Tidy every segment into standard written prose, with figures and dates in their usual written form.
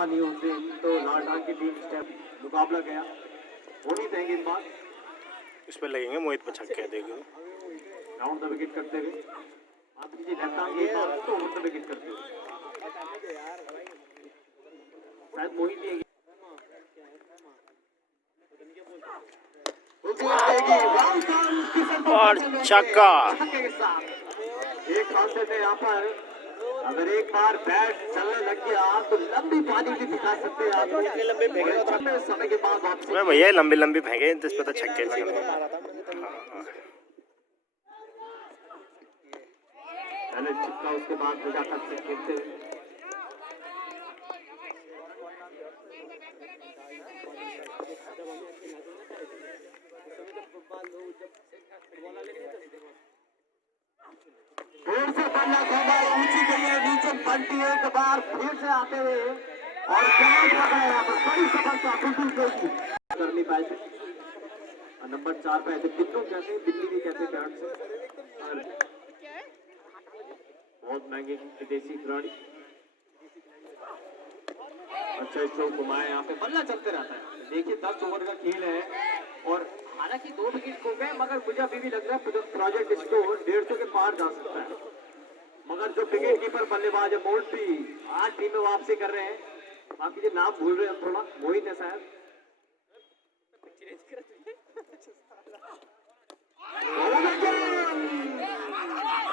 पता नहीं उस दिन तो लालटान की टीम स्टेप मुकाबला गया, वो नहीं देंगे इस बार। इस पर लगेंगे मोहित पर छक्के देखो राउंड द विकेट करते हुए आप कीजिए लेफ्ट आर्म की बात तो राउंड द विकेट करते हुए शायद मोहित ही और छक्का। एक काउंटर में यहाँ पर अगर एक बार बैट चलने लग गया तो लंबी पानी भी दिखा सकते हैं आप। लंबे फेंके समय के बाद वापसी मैं भैया लंबी लंबी फेंके इस पे तो छक्के थे। पहले छक्का उसके बाद लगातार से खेलते हुए फिर से बल्ला खेला ऊंची गई है नीचे बंटी एक बार फिर से आते हुए और यहाँ पर बड़ी सफलता बिल्कुल कर नहीं पाए थे। नंबर 4 पे बिल्लू कहते हैं, बिल्ली भी कहते हैं और बहुत महंगे विदेशी खिलाड़ी। अच्छा स्ट्रोक घुमाए यहाँ पे बल्ला चलते रहता है। देखिए 10 ओवर का खेल है और हालांकि 2 विकेट खो गए मगर मुझे अभी भी लग रहा है प्रोजेक्ट स्कोर 150 के पार जा सकता है। मगर जो विकेट कीपर बल्लेबाज है मोल्टी आज टीम में वापसी कर रहे हैं। बाकी जो नाम भूल रहे हैं थोड़ा मोहित है शायद।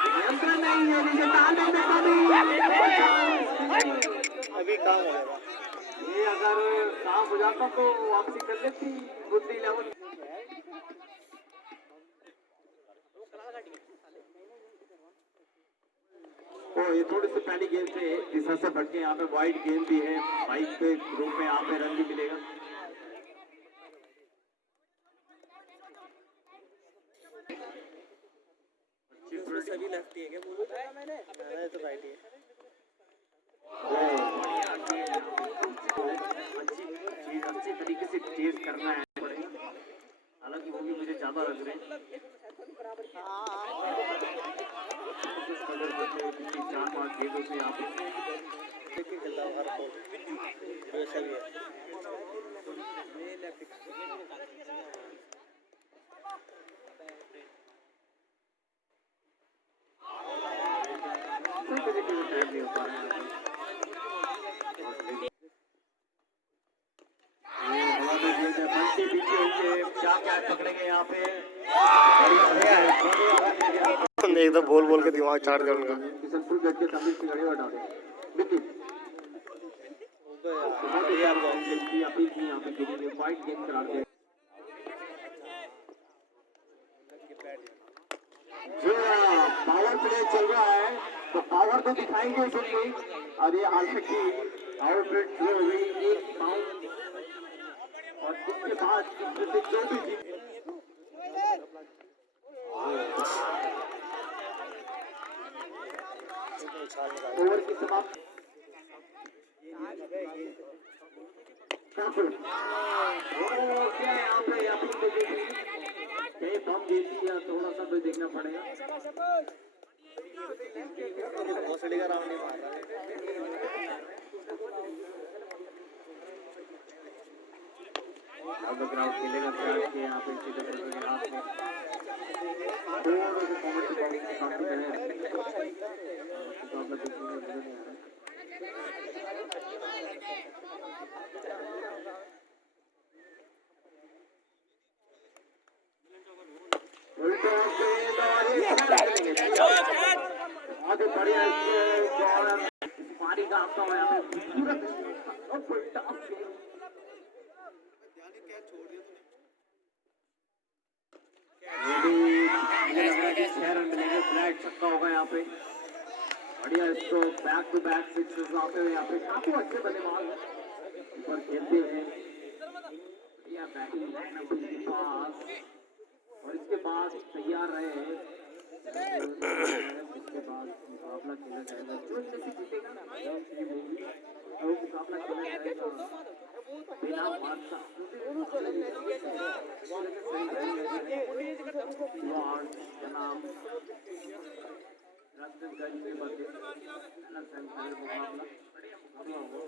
नियंत्रण नहीं है नीचे तालमेल में कमी। अभी काम हो गया ये अगर काम हो जाता तो वापसी कर लेती गुड 11। तो ये थोड़ी सी पहली गेंद से जिस से बढ़ के यहाँ पे वाइड गेंद भी है 22 पे ग्रुप में यहाँ पे रन भी मिलेगा। सभी लेफ्टी है क्या मैंने तो राइट ही है। अच्छी तरीके से चेज करना है पड़ेगा। हालांकि वो भी मुझे ज्यादा लग रहे हैं 4-5 गेंदों से यहाँ नहीं होता है। क्या पकड़ेंगे यहाँ पे एक तो बोल बोल के दिमाग चाट गया उनका। किशनपुर गट के तमिल की गाड़ी हटा दे अपील की यहाँ पे वाइट गेंद करा दे। पावर प्ले चल रहा है तो पावर तो दिखाएंगे उसमें। और ये आलफकी आउटलेट जो हुई एक बाउंड और उसके बाद जो भी ओवर की समाप्ति क्या यहाँ पे बम देती है थोड़ा सा तो देखना पड़ेगा। भोसड़ी का राउंड नहीं मार रहा अब ग्राउंड खेलेगा के यहाँ पे हाथ में आगे बढ़िया पारी का आपका यहाँ पे छक्का होगा यहाँ पे बढ़िया इसको बैक टू बैक सिक्सेस आते हुए यहाँ पे काफी अच्छे बल्लेबाज ऊपर खेलते हैं बढ़िया बैटिंग लाइनअप के पास और इसके बाद तैयार रहे इसके बाद मुकाबला खेला जाएगा जो जैसे जीतेगा वो मुकाबला खेला जाएगा बिना बादशाह नाम रतनगंज के बदले मुकाबला बढ़िया मुकाबला होगा।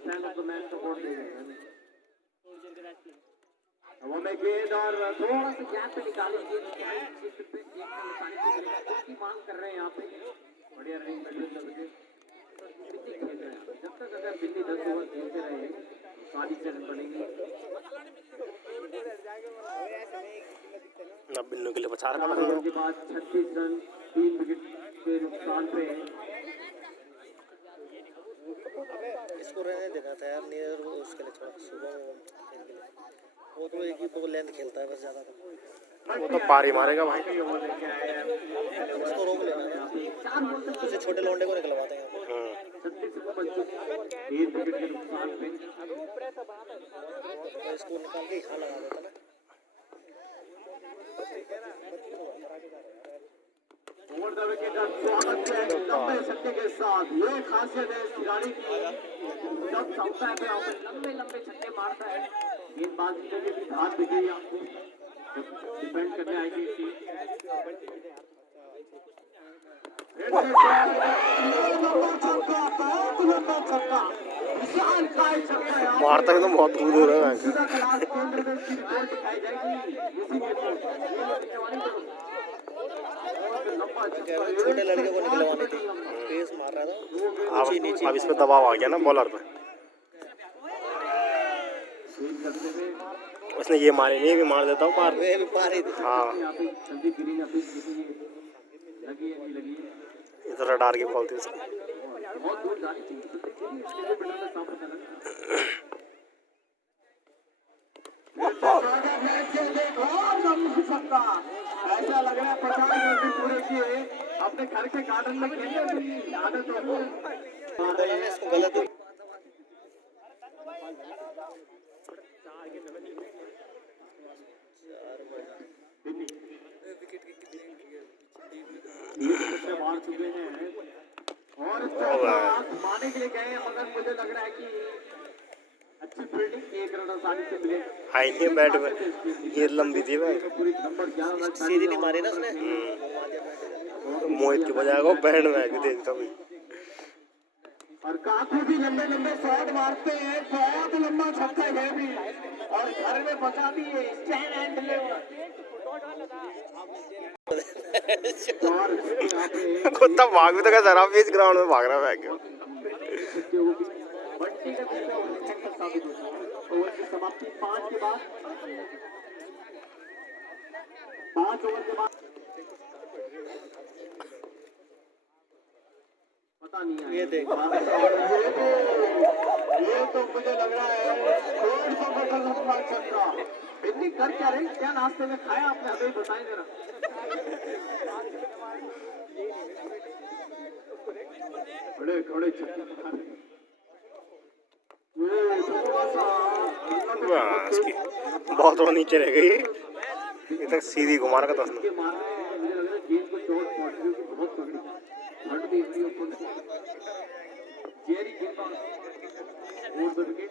Fan of the match award दे रहे हैं। वो में गेंद और थोड़ा सा गैप पे निकाली गेंद की मांग कर रहे हैं यहाँ पे। बढ़िया रनिंग बैटिंग करके बिल्ली खेल रहे हैं। जब तक अगर बिल्ली 10 ओवर खेलते रहे सारी चरण बनेगी। ना बिल्लू के लिए बचा रहा ओवर के बाद 36 रन 3 विकेट के नुकसान पे। इसको रहने देना था यार, नियर उसके लिए थोड़ा सुबह में खेल के लिए। वो तो एक ही तो लेंथ खेलता है बस ज़्यादा तो। वो तो पार ही मारेगा भाई। इसको रोक लेना यार, उसे छोटे लौंडे को निकलवाते हैं यहाँ पे। 3 विकेट के नुकसान पे। तो इसको निकाल के यहाँ लगा देता ना। ओवर द विकेट का स्वागत है लंबे छक्के के साथ। ये खासियत है इस खिलाड़ी की, जब चलता है तो यहाँ पे लंबे लंबे छक्के मारता है। गेंदबाजी के भी हाथ दिखेगी आपको डिपेंड करने आएगी टीम। मारता है तो बहुत दूर हो रहा है। सीधा क्लास केंद्र में इसकी रिपोर्ट दिखाई जाएगी इसी के थ्रू। छोटे लड़के को निकलवाने थी, पेस मार रहा था अब इस पे दबाव आ गया ना बॉलर पे। उसने ये मारे नहीं, भी मार देता हूँ पार। वे भी पार ही थी। हाँ इधर डार के बोलते उसको। ऐसा लग रहा है 50 रन पूरे किए अपने घर के गार्डन में खेलने की आदत हो गई। इसको गलत मार चुके हैं और मारने के लिए गए मगर मुझे लग रहा है कि अच्छी फील्डिंग 1 रन आसानी से मिले। आई नहीं बैट में ये लंबी थी भाई। पूरी नंबर 11 सीधी नहीं मारी ना उसने। मोहित की बजाय को बैंड में आके देखता भाई। और काफी भी लंबे लंबे शॉट मारते हैं, बहुत लंबा छक्का है भी और घर में बचा दिए स्टैंड एंड डिलीवर। कुत्ता भाग भी तो कैसा रहा इस ग्राउंड में भाग रहा है बंटी का साबित होता है। ओवर की समाप्ति 5 के बाद 5 ओवर के बाद पता नहीं है। ये देख ये तो मुझे लग रहा है 150 मीटर लंबा छक्का। बिल्ली कर क्या रहे, क्या नाश्ते में खाया आपने, हमें बताएं जरा। बड़े बड़े छक्के बहुत थोड़ा नीचे रह गई। ये तक सीधी घुमा रखा था उसने। मुझे लग रहा है गेंद को चोट पहुंच गई बहुत तगड़ी हट भी इतनी ऊपर से जेरी गेंदबाज ओवर द विकेट।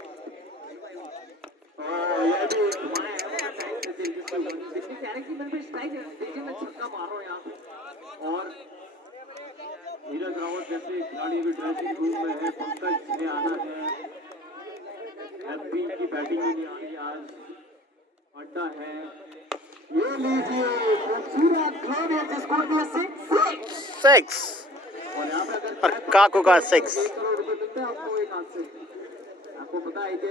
ये भी घुमाया है टाइम से जल्दी से जितनी कैरेक्टर में भी स्ट्राइक देखिए मैं छक्का मार रहा हूं यहां। और नीरज रावत जैसे खिलाड़ी भी ड्रेसिंग रूम में है, पंकज ने आना है, हैप्पी की बैटिंग ही नहीं आ रही आज, अड्डा है। ये लीजिए खूबसूरत ग्लोरियस स्कोर दिया 6 और यहाँ पे अगर और काको का 6। 1 करोड़ रुपए मिलते हैं आपको एक हाथ से। आपको पता है कि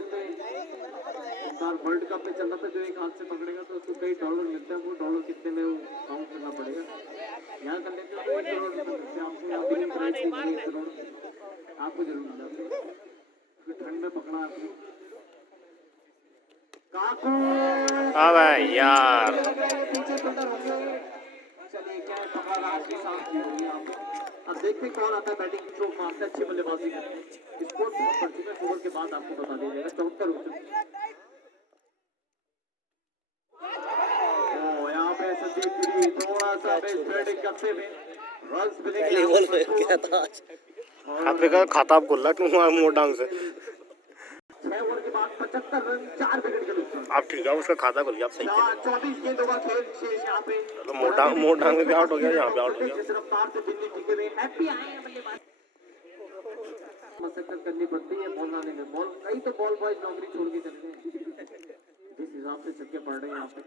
वर्ल्ड कप में चल रहा था, जो एक हाथ से पकड़ेगा तो उसको कई डॉलर मिलते हैं। वो डॉलर कितने में काउंट करना पड़ेगा, यहाँ कर लेते हैं 1 करोड़ रुपए मिलते हैं आपको। यहाँ बिलिंग प्राइस 1 करोड़ आपको जरूर मिल जाते हैं। ठंड में पकड़ा आपने काकू। हाँ भाई यार पीछे फिल्डर होंगे। चलिए क्या पकड़ा रहा आपके साथ की होगी आप। अब देखते कौन आता है बैटिंग की स्ट्रोक मारता है, अच्छी बल्लेबाजी करते हैं। स्कोर बहुत बढ़ चुका है, ओवर के बाद आपको बता दिया जाएगा 74 हो चुके। ओ यहाँ पे संदीप गिरी थोड़ा सा बेस फील्डिंग करते हुए रन्स मिलेंगे। लेवल में क्या था आज। हाथ पे का खाता आप खोल रहा क्यों मोटांग से। 6 ओवर के बाद 75 रन 4 विकेट के नुकसान। आप ठीक है उसका खाता खोलिए आप सही है। 24 गेंदों का खेल शेष यहाँ पे। तो मोटांग में भी आउट हो गया, यहाँ पे आउट हो गया। जिस रफ्तार से दिल्ली जीते हुए हैप्पी आए हैं बल्लेबाज मशक्कत करनी पड़ती है बॉल लाने में। बॉल कई तो बॉल बॉयज नौकरी छोड़ के चलते हैं, जिस हिसाब से छक्के पड़ रहे हैं यहाँ पे।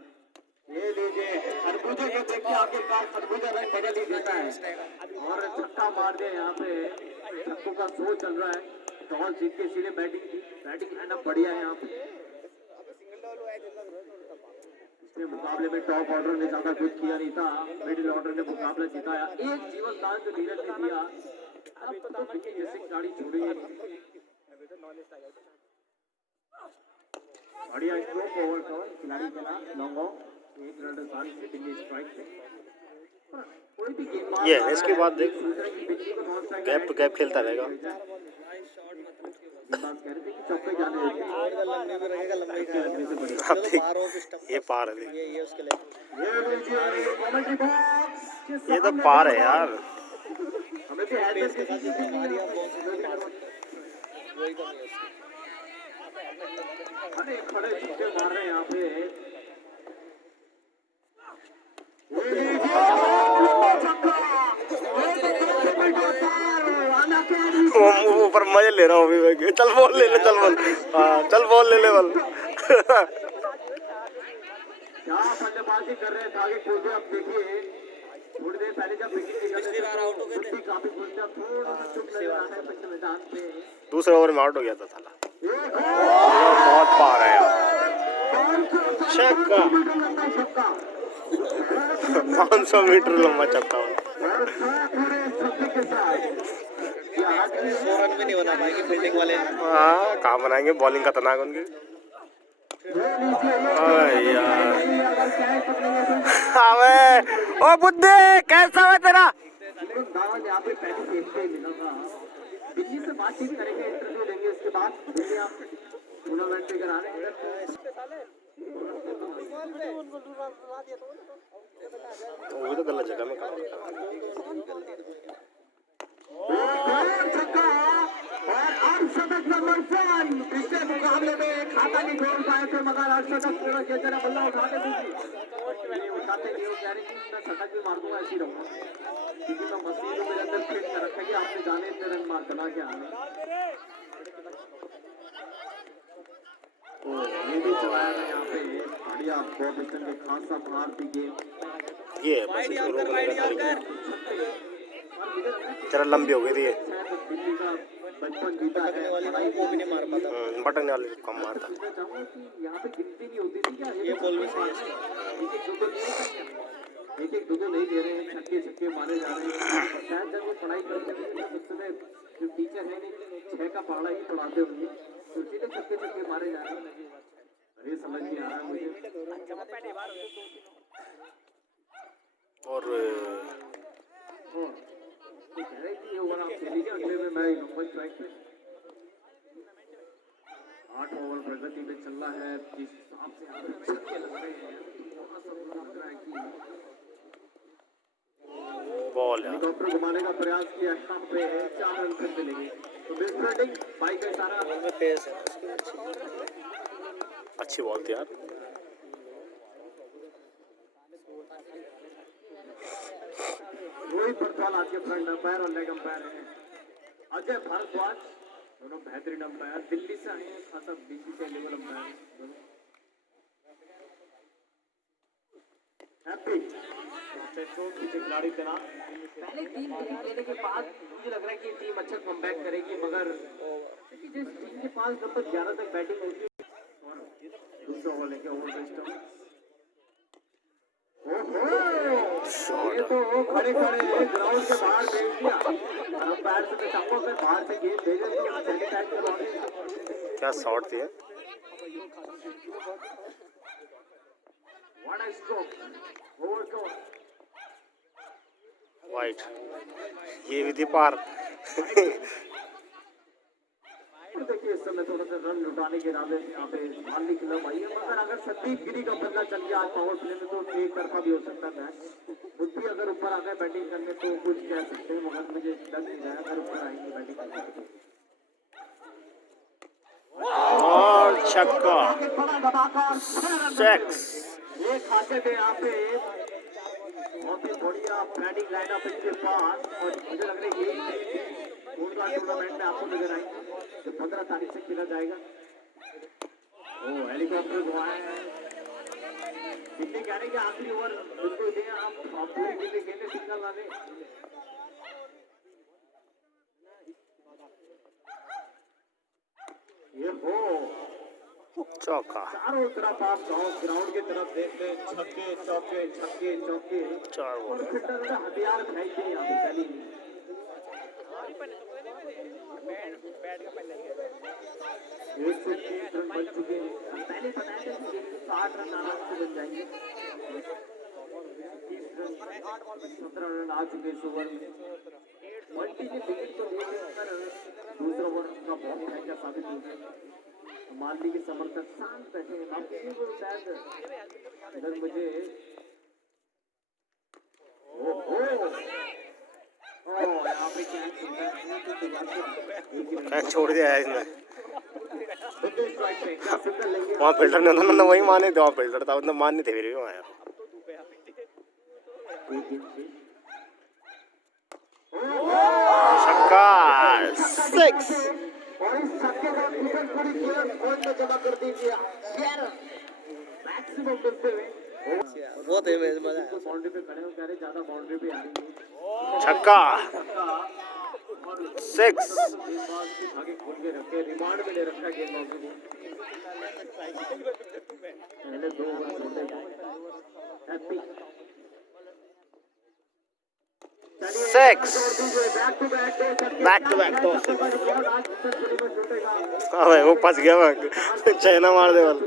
ये लीजिए खरबूजे को देखिए, आखिरकार खरबूजा रंग बदल ही देता है और छक्का मार दिया यहाँ पे। छक्कों का शो चल रहा है, टॉस जीत के सीधे बैटिंग लाइनअप बढ़िया है यहाँ पे। इसके मुकाबले में टॉप ऑर्डर ने ज्यादा कुछ किया नहीं था, मिडिल ऑर्डर ने मुकाबला जिताया। एक जीवन दान जो धीरज ने दिया, अब तो विकेट जैसे खिलाड़ी छोड़ी है। बढ़िया स्ट्रोक ओवर का खिलाड़ी चला लॉन्ग ऑफ, एक रन आसानी से दिल्ली स्ट्राइक पे। कोई भी गेंदबाज ये इसके बाद देख गैप टू गैप खेलता रहेगा। गेंदबाज कह रहे थे कि चौके जाने देते हैं। लंबे में रहेगा, लंबे का अब देख ये पार है, ये उसके लिए ये लीजिए कमेंट्री बॉक्स, ये तो पार है यार। हमें भी हैदर के किसी की हमारी आप वही कमी है उसकी। अरे खड़े छक्के मार रहे हैं यहाँ पे। वो ऊपर मजे ले रहा हूँ अभी। चल बॉल ले ले, चल बॉल, हाँ चल बॉल ले ले बॉल। क्या बल्लेबाजी कर रहे हैं आगे कूदे। अब देखिए थोड़ी देर पहले जब विकेट निकले काफी खुश था, थोड़ा सा चुप लग रहा है पिछले मैदान पे। दूसरे ओवर में आउट हो गया था साला। बहुत पार है यार। छक्का 500 मीटर लंबा छक्का। रन भी नहीं बना पाएंगे फील्डिंग वाले। हाँ कहाँ बनाएंगे, बॉलिंग खतरनाक उनकी। अबे ओ बुद्धे कैसा है तेरा? यहाँ पे पहले देखते ही मिला था। दिल्ली से बातचीत करेंगे, इंटरव्यू देंगे, उसके बाद दिल्ली आप टूर्नामेंट पे करा रहे हैं। वो तो गलत जगह में छक्का और अर्धशतक नंबर 4। पिछले मुकाबले में खाता नहीं खोल पाए थे, मगर अर्धशतक पूरा जरा बल्ला उठाते उठाते नहीं, कह रहे कि मैं शतक भी मार दूंगा, ऐसी रहूंगा क्योंकि मैं मशीन मेरे अंदर फिट कर रखा है कि आपने जाने इतने रन मार बना के आने। ये भी चलाया था यहाँ पे बढ़िया बॉबिसन के खासा भारतीय गेम। ये बस इसको रोक तेरा लंबी हो गई थी ये। दिल्ली का बचपन बीता है, वो भी नहीं मार पाता। बटन वाले कम मारता। मैं चाहूंगा कि यहाँ पे गिनती नहीं होती थी क्या? ये बॉल भी सही है। एक दो नहीं दे रहे हैं, छक्के मारे जा रहे हैं। शायद जब वो पढ़ाई करते थे उस समय जो टीचर है नहीं 6 का पढ़ा ही पढ़ाते होंगे, तो सीधे छक्के मारे जा रहे हैं। अरे समझ नहीं आ रहा मुझे। और तो कह रहे कि ये ओवर आप खेल लीजिए, अगले में मैं नंबर स्ट्राइक पे 8 ओवर प्रगति में चल रहा है। जिस हिसाब से यहाँ पे छक्के लग रहे हैं, थोड़ा सा लग रहा है कि बॉल हेलीकॉप्टर घुमाने का प्रयास किया, यहाँ पे 4 रन फिर मिलेंगे। तो बेस्ट बैटिंग बाई का इशारा में पेस है, अच्छी बॉल थी यार। रोहित बरसाल आज के फ्रंट अंपायर और लेग अंपायर हैं। अजय भारद्वाज दोनों बेहतरीन अंपायर, दिल्ली से आए हैं, खासा बीसीसीआई लेवल अंपायर दोनों। हैप्पी खिलाड़ी तना पहले 3 विकेट लेने के बाद मुझे लग रहा है कि टीम अच्छा कमबैक करेगी, मगर जिस टीम के पास नंबर 11 तक बैटिंग होगी और दूसरा ओवर लेके ओवर सिस्टम। ये तो खड़े ग्राउंड के बाहर भेज दिया, अंपायर से चाहूंगा फिर बाहर से गेंद भेजे तो सैनिटाइज करवाने। क्या शॉट थी? व्हाट अ स्ट्रोक, ओवर को वाइट, ये भी थी पार। देखिए इस समय थोड़ा सा रन लुटाने के इरादे से यहाँ पे मानली खिलाफ आई है, मगर अगर संदीप गिरी का बदला चल गया आज पावर प्ले में तो एक तरफा भी हो सकता है मैच। खुद भी अगर ऊपर आ गए बैटिंग करने तो कुछ कह सकते हैं, मगर मुझे लग नहीं रहा है अगर ऊपर आएंगे बैटिंग करने। और छक्का 6 ये खाते थे यहाँ पे बहुत ही बढ़िया बैटिंग लाइनअप इनके पास, और मुझे लग रहा है यही टूर्नामेंट में आपको नजर आएंगे। जो 15 तारीख से खेला जाएगा। ओ हेलीकॉप्टर जो है दिल्ली कहने के आखिरी ओवर बिल्कुल दिए आप पूरी दिल्ली खेलने सिग्नल वाले। ये हो चौका। चारों तरफ आप ग्राउंड की तरफ देख ले, छक्के चौके छक्के चौके, 4 बॉल। फिल्डर ने हथियार दिखाई दिए यहाँ पे पहली। 130 रन बन चुके हैं। पहले बताया था कि 160 रन आराम से बन जाएंगे। 17 रन आ चुके इस ओवर में। मल्टी ने विकेट को लेकर दूसरा ओवर का बहुत महंगा साबित हो गया। मालवी के समर्थक शांत रहे। आप किसी को शायद इधर मुझे यहाँ पे क्या छोड़ दिया है इसने। लेंगे वहाँ फिल्टर नहीं था ना, वही माने थे। वहाँ फिल्टर था, मतलब मान नहीं थे फिर भी वहाँ। छक्का 6। और इस छक्के का टिकट पूरी गेम पॉइंट में जमा कर दीजिए। मैक्सिमम मिलते हुए बहुत है मजा आया। बाउंड्री पे खड़े हो, कह रहे ज्यादा बाउंड्री पे आ रही है। छक्का और 6। आगे खोल के रखे, रिमांड में ले रखा है गेंदबाजों ने। पहले 2 ओवर छोड़े हैप्पी 6 बैक टू बैक 2 6। अबे वो फंस गया, वो चाइना मार दे वाला।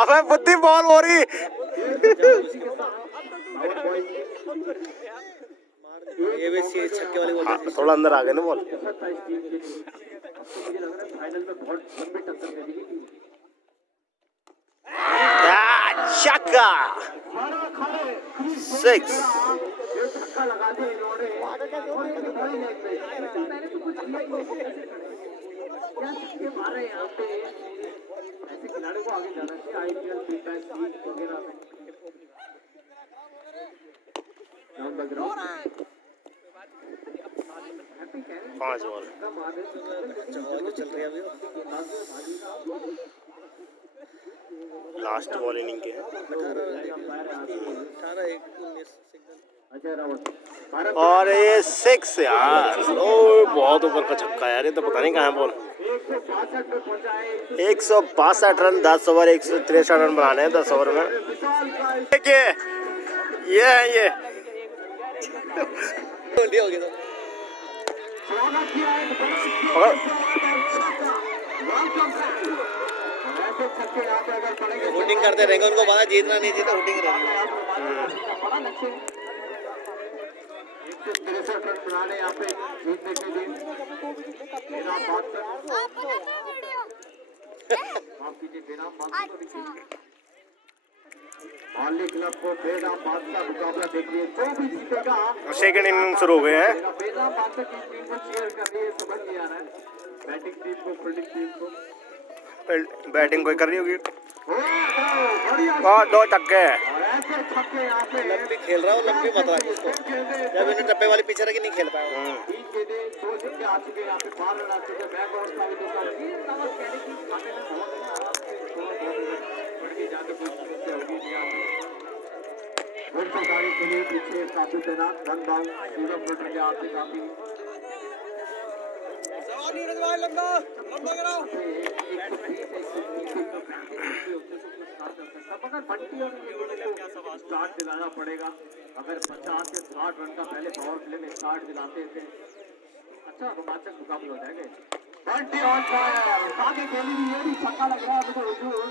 अबे बुद्धि बॉल हो रही। ये भी छक्के वाली बॉल थी। थोड़ा अंदर आ गए ना बॉल। फाइनल में बहुत लंबी टक्कर मिलेगी टीम। छक्का 6। ये छक्का लगा दिया इन्होंने। मैंने तो कुछ किया ही नहीं। क्या छक्के मारे यहाँ पे। ऐसे खिलाड़ियों को आगे जाना चाहिए आईपीएल फीडबैक लीग वगैरह में। Down the ground 5 ball. चल रही है अभी। लास्ट बॉल इनिंग के 18-19 और ये 6 यार। ओ बहुत ऊपर का छक्का यार, ये तो पता नहीं कहाँ है बॉल। 162 रन 10 ओवर 163 रन बनाने हैं 10 ओवर में। देखिए ये हो गया तो वोटिंग करते रहेंगे, उनको पता जीतना नहीं जीता वोटिंग रहेगी। 163 रन बनाने यहाँ पे जीतने के लिए बिना माफ कीजिए बिना माली क्लब को बेना बादशाह मुकाबला देखिए। जो भी जीतेगा सेकंड इनिंग शुरू हो गए हैं। बेना बादशाह की टीम को चीयर कर रही है। समझ नहीं आ रहा है बैटिंग टीम को फील्डिंग टीम को। बैटिंग कोई कर रही होगी। बढ़िया 2 छक्के। और ऐसे छक्के यहाँ पे लंबी खेल रहा हूँ, लंबी मत रहा इसको। जब इन्हें टप्पे वाली पिच रखी नहीं खेल पाया। 3 गेंदे 2 छक्के आ चुके यहाँ पे 12 रन आ चुके। बैक और साबित होता है ये नंबर कहने की खाने में बहुत आराम से बढ़ के जाके कोई समस्या होगी नहीं आती। सरकारी के लिए पीछे काफी तैनात रन बाउंड सूरज मोटर के आपसे काफी मगर बंटी और स्टार्ट दिलाना पड़ेगा। अगर 50 से 60 रन का पहले पावर प्ले में स्टार्ट दिलाते थे अच्छा रोमांचक मुकाबला हो जाएगा। बंटी ऑन फायर आगे खेली भी ये भी छक्का लग रहा है मुझे हुजूर।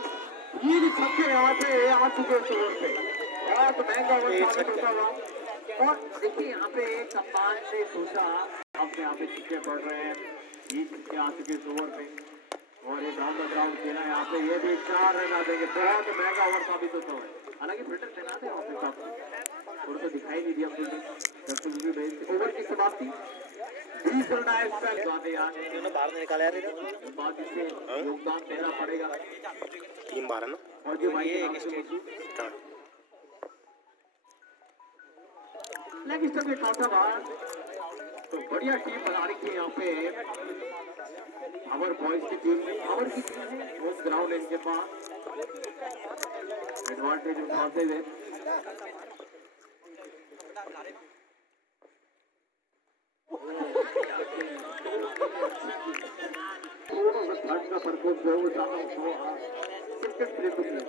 ये भी छक्के यहाँ पे आ चुके स्कोर पे बहुत महंगा होता हुआ। और देखिए यहाँ पे कप्तान ने सोचा अब यहाँ पे छक्के पड़ रहे हैं। ये छक्के आ चुके इस ओवर पे और ये डाउन द ग्राउंड खेला यहाँ पे ये भी 4 रन आ देंगे। बहुत महंगा ओवर साबित होता है। हालांकि फिल्डर तैनात है ऑफिस साहब थोड़ा सा दिखाई नहीं दिया फिल्डिंग। ओवर की समाप्ति 20 रन आए स्पेल बातें यार बाहर निकाला यार। बात इससे योगदान देना पड़ेगा। 3 बार है ना। और जो भाई ये के एक नाम से स्टेट मशहूर लेग स्टंप में खासा बार तो बढ़िया टीम बना रही है यहाँ पे पावर बॉयज की टीम में पावर की टीम है होम ग्राउंड है इनके पास एडवांटेज उठाते हुए थोड़ा सा थर्ड का प्रकोप जो है वो ज्यादा क्रिकेट प्ले तो नहीं है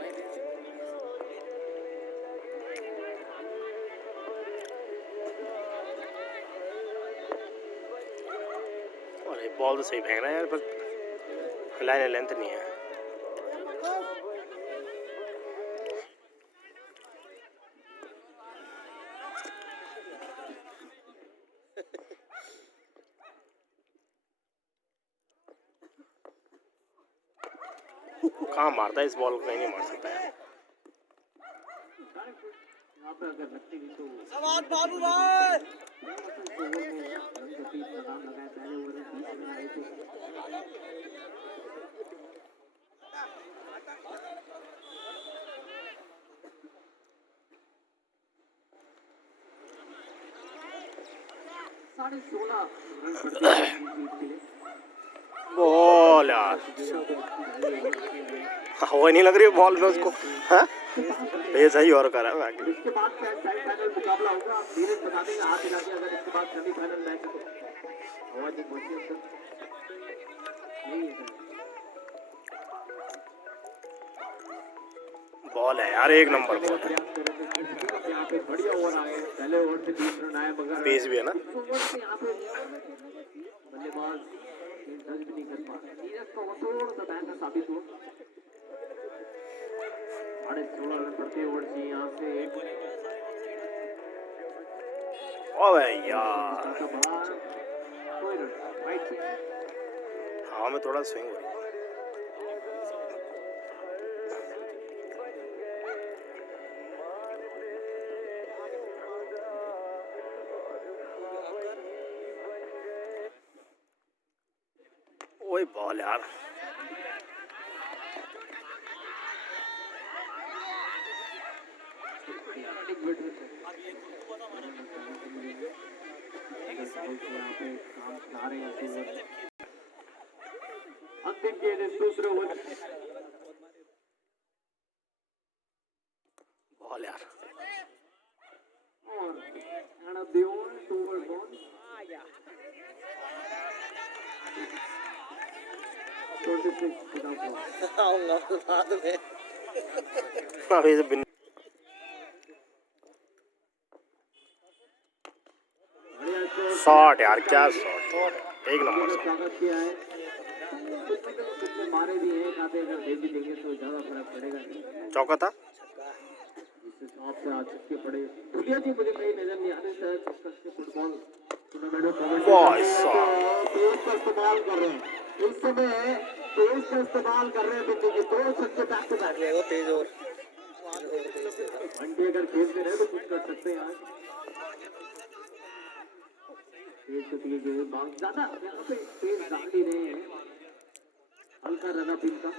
और ये बॉल तो सही फेंक रहा है यार, पर लाइन लेंथ नहीं है। कहाँ मारता है इस बॉल को, कहीं नहीं मार सकता है। यहाँ पे अगर लगती भी तो सवाल बाबू भाई साढ़े 16 रन पड़ते हैं बॉल यार हवा नहीं लग रही बॉल में उसको। हाँ ये सही और करा है। इसके बाद सेमीफाइनल मुकाबला होगा आप धीरे बता देंगे हाथ हिला के अगर इसके बाद सेमीफाइनल मैच है तो आवाज पहुंची सर नहीं है बॉल है यार, एक नंबर बॉल है। यहाँ पे बढ़िया ओवर आए पहले ओवर से 20 रन आए मगर पेस भी है ना। ओवर से यहाँ पे बल्लेबाज टच भी नहीं कर पा नीरज का थोड़ा सा बेहतर साबित हुआ 16.5 रन प्रति ओवर से यहाँ से ओए यार कोई रन राइट से हवा में थोड़ा स्विंग हो रही है। वही बॉल यार अंतिम गेंद दूसरे ओवर बॉल यार और and a beyond over ball 26 without ball आऊंगा बाद में अभी से बिन शॉट यार, क्या शॉट, एक नंबर शॉट। स्वागत किया है कुछ मारे भी हैं खाते अगर दे भी देंगे तो ज्यादा फर्क पड़ेगा नहीं चौका था इससे शॉट से आज छक्के पड़े भूलिया जी मुझे कहीं नजर नहीं आ रहे सर कसके फुटबॉल टूर्नामेंट में भाई साहब तेज का इस्तेमाल कर रहे हैं इस समय तेज का इस्तेमाल कर रहे हैं तो देखिए 2 छक्के बैक टू बैक वो तेज और घंटे अगर खेलते रहे तो कुछ कर सकते हैं आज तेज गति के बाल ज्यादा यहाँ पे तेज डाल ही रहे हैं हल्का रना पिन का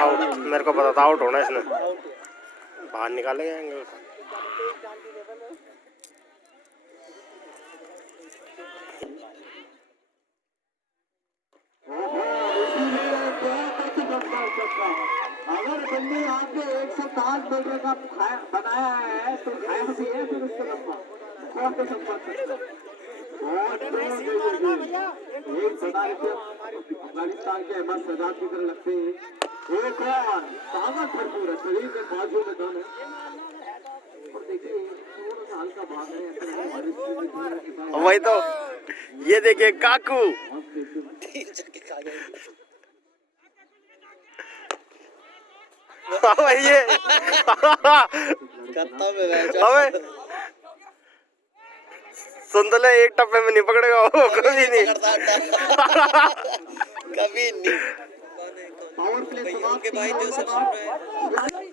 आउट, मेरे को पता था आउट होना इसने, बाहर निकालेगा एंगल का। अगर बंदे आपने 110 मीटर का बनाया है तो खाया भी है फिर उससे लंबा बहुत अफगानिस्तान के अहमद सजाद की तरह लगते हैं एक और ताकत भरपूर है शरीर के बाजू में दम है और देखिए थोड़ा सा हल्का भाग रहे हैं वही तो ये देखिए काकू 3 छक्के खा गए ये कत्ता में बैठ अबे संतले एक टप्पे में नहीं पकड़ेगा वो कभी नहीं कभी नहीं पावर प्ले समाप्त के भाई जो सब सुन रहे हैं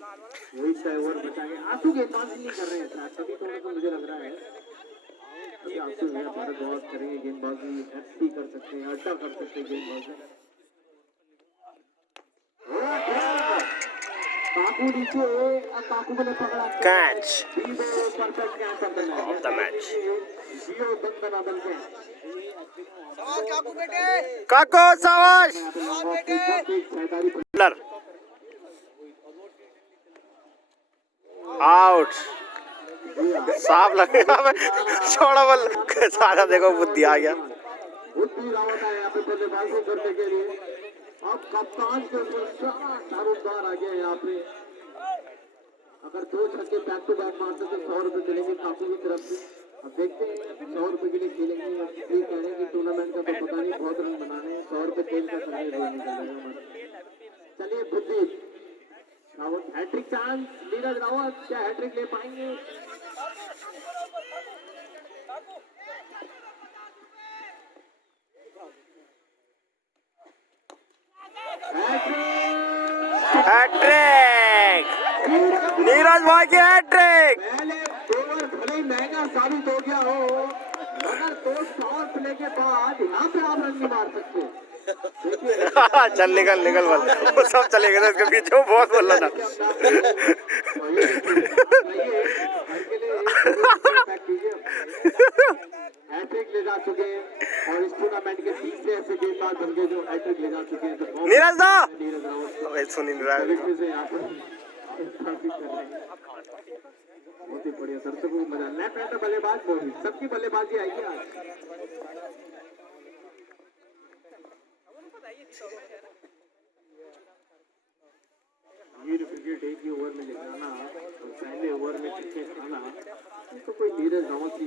वही से ओवर बचाएंगे आंसू गेंदबाजी नहीं कर रहे हैं सर तभी थोड़ा सा मुझे लग रहा है अभी आंसू है हमारे बहुत करेंगे गेंदबाजी एफसी कर सकते हैं अड्डा कर सकते हैं गेंदबाजी काकू नीचे काकू को पकड़ा catch perfect catch of the of the match. जियो बंदना बन के काको साबाश आउट साफ लगेगा छोड़ा बल सारा देखो बुद्धि आ गया बुद्धि रावत है यहाँ पे बल्लेबाजी करने के लिए अब कप्तान के ऊपर शानदार आ गया यहाँ पे अगर 2 छक्के बैक टू बैक मारते तो 100 रुपए मिलेंगे काफी की तरफ से अब देखते हैं 100 रुपए के लिए खेलेंगे इसलिए कह रहे हैं कि टूर्नामेंट का तो पता नहीं बहुत रन बनाने हैं 100 रुपए तेल का समय रोज निकल जाएगा हमारा चलिए बुद्धि रावत हैट्रिक चांस नीरज रावत क्या हैट्रिक ले पाएंगे हैट्रिक नीरज भाई की हैट्रिक पहले ओवर भले ही महंगा साबित हो गया हो मगर 2 पावर प्ले के बाद यहाँ पे आप रन नहीं मार सकते चल निकल निकल बोल वो सब चले गए इसके पीछे वो बहुत बोल रहा था हैट्रिक ले जा चुके हैं और इस टूर्नामेंट के तीसरे ऐसे गेंदबाज बन गए जो हैट्रिक ले जा चुके हैं नीरज दा नीरज रावत सुनी नीरज से यहाँ पर बहुत ही बढ़िया दर्शकों को मजा लेफ्ट हैंड बल्लेबाज बोली सबकी बल्लेबाजी आएगी आज क्रिकेट एक ही ओवर में लगाना और पहले ओवर में छक्के खाना तो कोई नीरज रावत की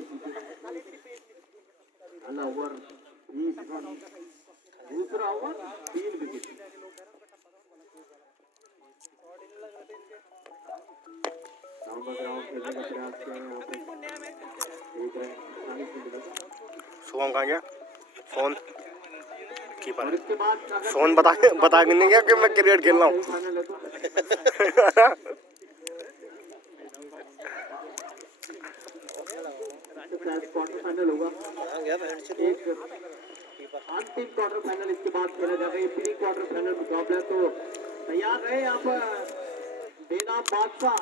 पहला ओवर 20 रन दूसरा ओवर 3 विकेट शुभम कहाँ गया फोन कीपर और इसके बाद फोन बता के नहीं गया कि मैं क्रिकेट खेल रहा हूँ क्वार्टर फाइनल होगा एक अंतिम क्वार्टर फाइनल इसके बाद खेला जाएगा ये प्री क्वार्टर फाइनल मुकाबला तो तैयार रहे यहाँ पर बेनाम बादशाह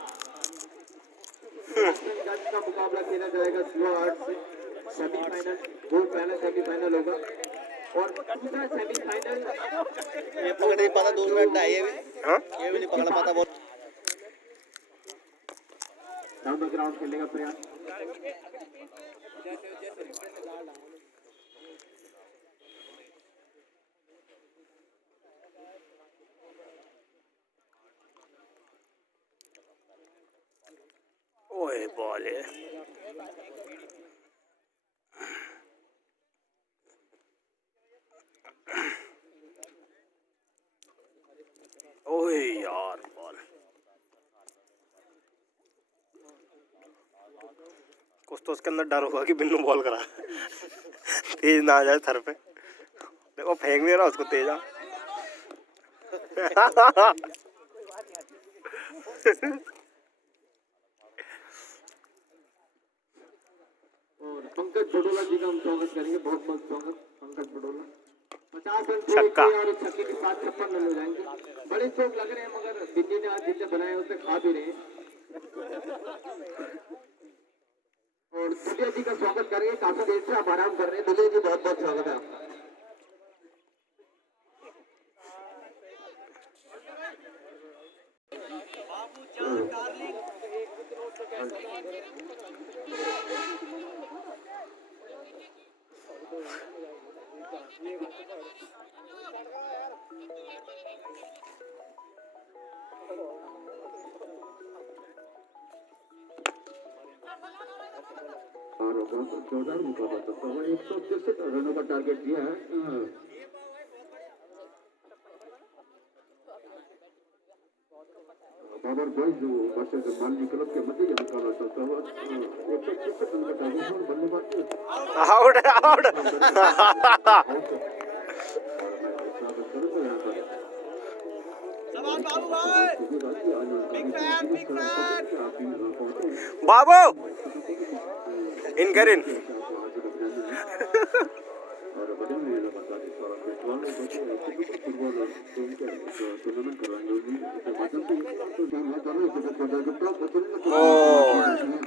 का मुकाबला खेला जाएगा स्लोआर्ट से सेमीफाइनल वो पहला सेमीफाइनल होगा और दूसरा सेमीफाइनल ये पकड़ नहीं पाता 2 मिनट है ये भी नहीं पकड़ पाता बहुत डाउन द ग्राउंड खेलने का प्रयास ओए बॉल है ओए यार बॉल कुछ तो उसके अंदर डर होगा कि बिन्नू बॉल करा तेज ना आ जाए सर पे देखो फेंक नहीं रहा उसको तेज आ और पंकज बडोला जी का हम स्वागत करेंगे बहुत बहुत स्वागत पंकज बडोला 50 रन छक्का। और इस छक्के के साथ 56 रन हो जाएंगे बड़े शौक लग रहे हैं मगर बिन्नी ने आज जितने बनाए उसे खा भी रहे हैं और दुलिया जी का स्वागत करेंगे काफी देर से आप आराम कर रहे हैं दुलिया जी बहुत बहुत स्वागत है आपका जोरदार मुकाबला करता हुआ 163 रनों का टारगेट दिया है बाबर बॉयज जो वर्सेस मालवी क्लब के मध्य ये मुकाबला चलता हुआ 163 रन का टारगेट और बल्लेबाज आउट आउट बाबू इन कर इन और बदल में लगातार इस बार पेट्रोल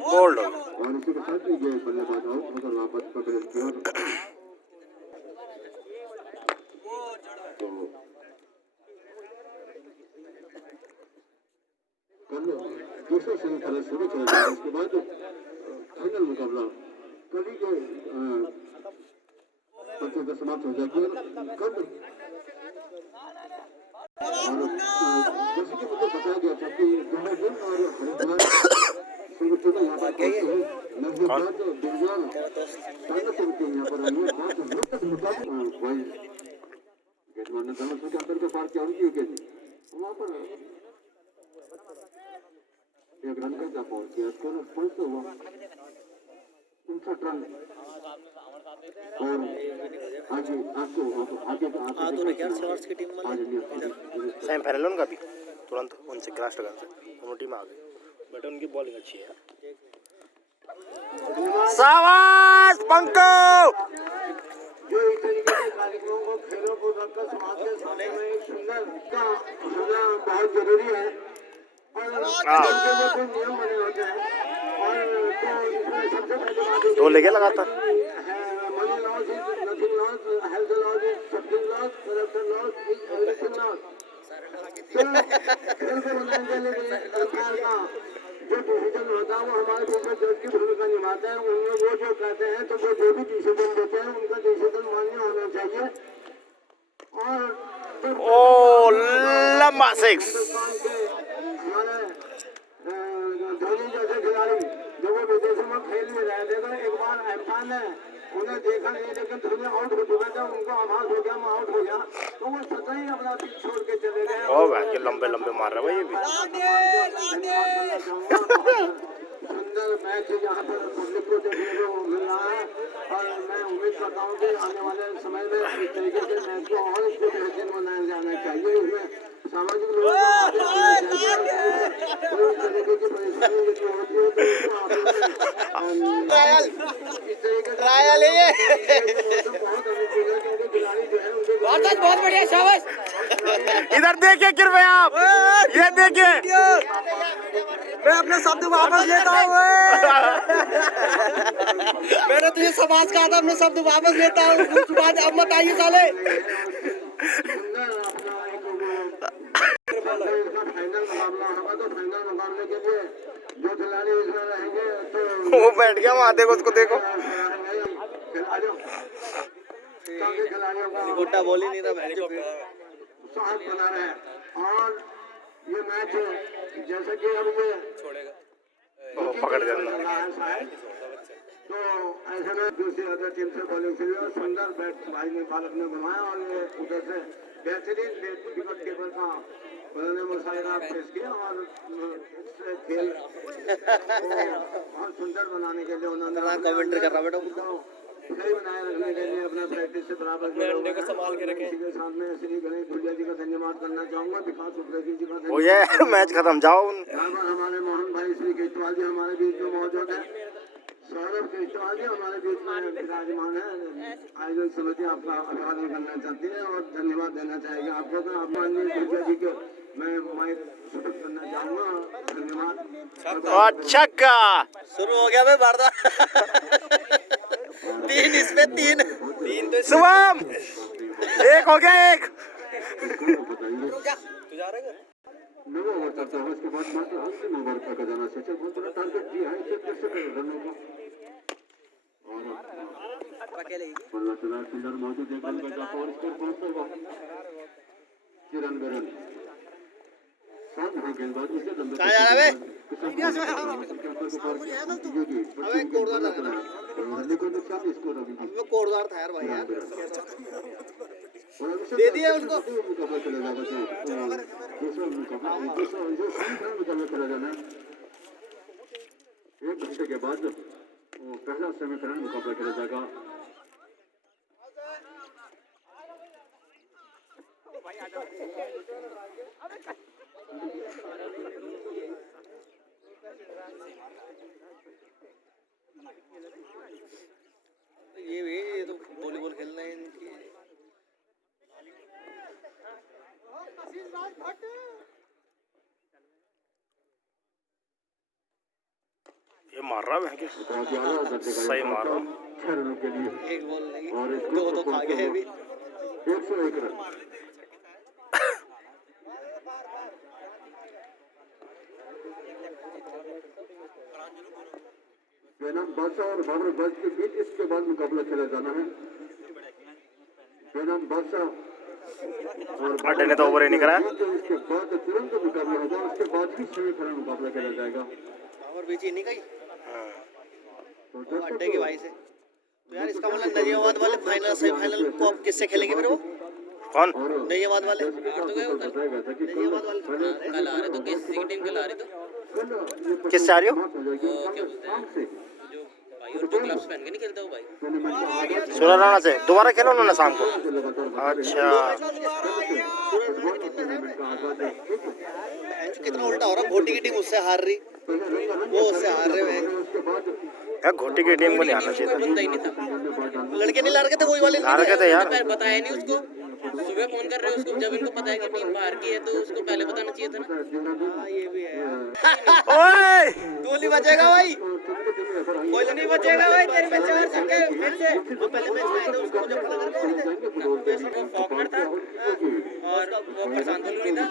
बोल्ड हो और इसी के साथ ही ये बल्लेबाज आउट होकर वापस पकड़े की ओर तो कल दूसरा सेमीफाइनल शुरू किया जाएगा। इसके बाद फाइनल मुकाबला कल ही के प्रतियोगिता समाप्त हो जाएगी और कल जैसे कि मुझे बताया गया था कि देहरादून और हरिद्वार समिति ने यहाँ पर नजदीक दिव्यांग संघ समिति यहाँ पर आई है। बहुत वृत्त मुताबिक वाइज यजमान ने धनुष के अंदर के पार किया उनकी विकेट वहाँ पर एक रन का क्या पहुंच गया स्कोर 5 हुआ 59 रन और आगे आगे क्या स्लॉट्स की टीम में सेमीफाइनल उनका भी तुरंत उनसे क्राश टक्कर से दोनों टीम आ गई बट उनकी बॉलिंग अच्छी है। शाबाश पंकु जो इस तरीके के कार्यक्रमों को खेलों को रखकर समाज के सामने में एक सुंदर का होना बहुत जरूरी है और कोई नियम बने होते हैं और तो इसमें सबसे पहले बात तो लेके लगाता money loss is nothing loss, health loss is something loss, corruption loss is everything loss. खेल को बनाने के लिए सरकार का जो डिसीजन होता है वो हमारे पीछे जज की भूमिका निभाते हैं। उनमें वो जो कहते हैं तो वो जो भी डिसीजन देते हैं उनका डिसीजन मान्य होना चाहिए और ओ लंबा सिक्स हिंदुस्तान के हमारे धोनी जैसे खिलाड़ी जो वो विदेशों में खेल भी रहे थे एक बार एहसान है उन्हें देखा नहीं लेकिन धोनी आउट हो चुका था उनको आभास हो गया मैं आउट हो गया तो वो सदा ही अपना पिच छोड़ के चले गए। ओ भाई लंबे लंबे मार रहा है ये भी सुंदर मैच यहाँ पर पब्लिक को देखने को मिल रहा है और मैं उम्मीद करता हूँ कि आने वाले समय में इस तरीके से मैच को और इसको बेहतरीन बनाया जाना चाहिए। इसमें सामाजिक लोगों को आगे आना चाहिए कोई इस तरीके की परेशानी यदि होती है तो इस तरीके से बहुत अनुकूल है क्योंकि खिलाड़ी जो है उनके बहुत बढ़िया शाबाश। इधर देखिए कृपया आप ये देखिए मैं अपने शब्द वापस लेता हूँ। मैंने तो ये समाज कहा था अपने शब्द वापस लेता हूँ कुछ बात अब मत आइए साले। फाइनल मुकाबला होगा तो फाइनल मुकाबले के लिए जो खिलाड़ी इसमें रहेंगे तो वो बैठ गया वहाँ देखो उसको देखो खिलाड़ियों का गोटा बोल ही नहीं रहा उत्साह बना रहे और ये मैच जैसे कि अब ये पकड़ जाना तो ऐसे में दूसरी अदर टीम से बॉलिंग से और सुंदर बैट भाई ने बालक ने बनाया और ये उधर से बेहतरीन विकेट कीपर का उन्होंने मुशायरा पेश किया और इस खेल को बहुत सुंदर बनाने के लिए उन्होंने कमेंट्री कर रहा बेटा सही बनाए रखने के लिए अपना प्रैक्टिस से बराबर जुड़े को संभाल के रखें। इसी के साथ में श्री गणेश भुलिया जी का धन्यवाद करना चाहूँगा, विकास उपरेजी जी का हो जाए मैच खत्म जाओ। यहाँ पर हमारे मोहन भाई श्री केजरीवाल जी हमारे बीच में मौजूद है, सौरभ केजरीवाल जी हमारे बीच में विराजमान है। आयोजन समिति आपका अभिवादन करना चाहती है और धन्यवाद देना चाहेगी आपको। आप माननीय भुलिया जी के मैं माइक सुपुर्द करना चाहूँगा। धन्यवाद। छक्का शुरू हो गया भाई वारदात। तीन इसमें तीन तो शुभम एक हो गया एक नवा ओवर चलता है उसके बाद मात्र अंतिम ओवर का खजाना सचिन बहुत बड़ा टारगेट दिया है 163 रनों का और बल्ला चला किलर मौजूद है बल का और स्कोर 500 हुआ किरण बेरन साथ में गेंदबाज उससे लंबे कहां जा रहा है अबे कोरदार था रन को नुकसान स्कोर अभी मैं कोरदार था यार भाई यार दे दिया उसको मुकाबला चला जाएगा दूसरा मुकाबला चला जाना 1 घंटे के बाद पहला सेमीफाइनल मुकाबला खेला जाएगा। ये तो वॉलीबॉल खेलना है इनकी मार रहा है सही मार रहा। 6 रनों के लिए एक बॉल नहीं, और दो तो खा गए अभी। 101 रन। बेनाम बादशाह और बाबर बज के बीच इसके बाद मुकाबला खेला जाना है। बेनाम बादशाह और अड्डे ने तो ओवर ही नहीं करा। इसके बाद तुरंत मुकाबला होगा, उसके बाद ही सेमीफाइनल मुकाबला खेला जाएगा। और बीच नहीं गई तो वो अड्डे की भाई से। तो यार इसका मतलब नजीबाबाद वाले फाइनल सेमीफाइनल को अब किससे खेलेंगे फिर वो? कौन? नजीबाबाद वाले बताएगा था कि नजीबाबाद वाले कल आ रहे तो किस टीम कल आ रहे तो किससे आ रही हो? क्या बोलते हैं जो भाई और जो ग्लव्स पहन के नहीं खेलता वो भाई सूरज राणा से दोबारा खेला उन्होंने शाम को। अच्छा कितना उल्टा हो रहा, घोटी की टीम उससे हार रही, वो उससे हार रहे हैं। यार घोटी की टीम को नहीं आना चाहिए था। बनता ही नहीं था लड़के नहीं ला रखे थे वही वाले हार गए थे यार। पहले बताया नहीं उसको, सुबह फोन कर रहे हैं उसको जब इनको पता है कि टीम बाहर की है तो उसको पहले बताना चाहिए था ना। हाँ ये भी है। ओए गोली बचेगा भाई, कोई नहीं बचेगा भाई तेरे में 4 छक्के फिर से। वो पहले मैच में आए थे उसको जब लगा रहे थे वो फॉकनर था और वो प्रशांत बलूनी था,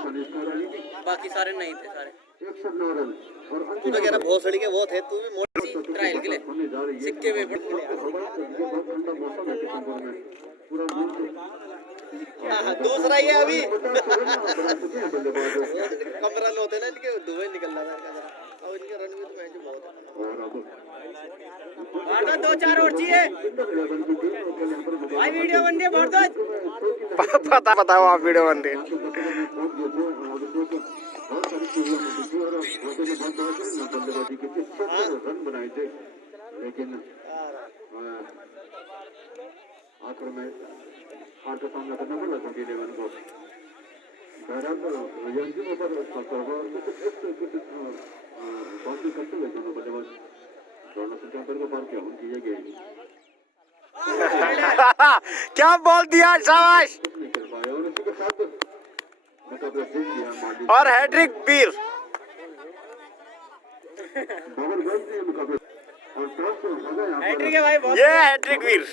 बाकी सारे नहीं थे सारे। 109 रन और तू तो कह रहा बहुत सड़ी के वो थे, तू भी मोटी ट्रायल के लिए सिक्के में बहुत ठंडा मौसम है किशनपुर में पूरा दूसरा ही है अभी। बल्लेबाज कम रन होते ना इनके, दुबई निकल रहा था अब इनके रन भी तो मैच बहुत है। और अब मार दो 2-4 और चाहिए भाई, वीडियो बन रही है मार दो। पता हो आप वीडियो बन रही है। बहुत सारी चीजें होती थी और बल्लेबाजी के 70 रन बनाए थे, लेकिन आखिर में हार का सामना करना पड़ा 21 को। बहरहाल यंकियों पर बाउंड्री करते हुए दोनों बल्लेबाज दोनों सत्यापन को पार किया, उनकी ये गेंद क्या बोल दिया, शाबाश। नहीं कर पाए और इसी के साथ मुकाबला जीत लिया माली और हैट्रिक वीर बाबर गंज ने मुकाबला और टॉस से भागा यहाँ पर ये हैट्रिक वीर।